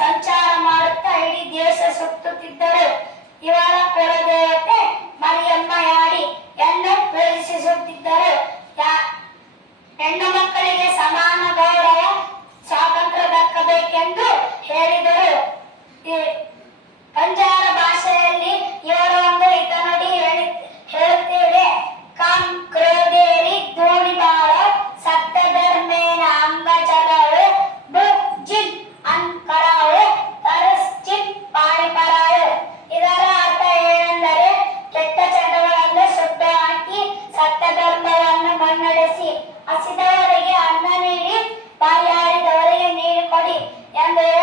ಸಂಚಾರ ಹಸಿದವರಿಗೆ ಅನ್ನ ನೀಡಿ ಬಾಯಾರಿದವರಿಗೆ ನೀರು ಕೊಡಿ ಎಂದು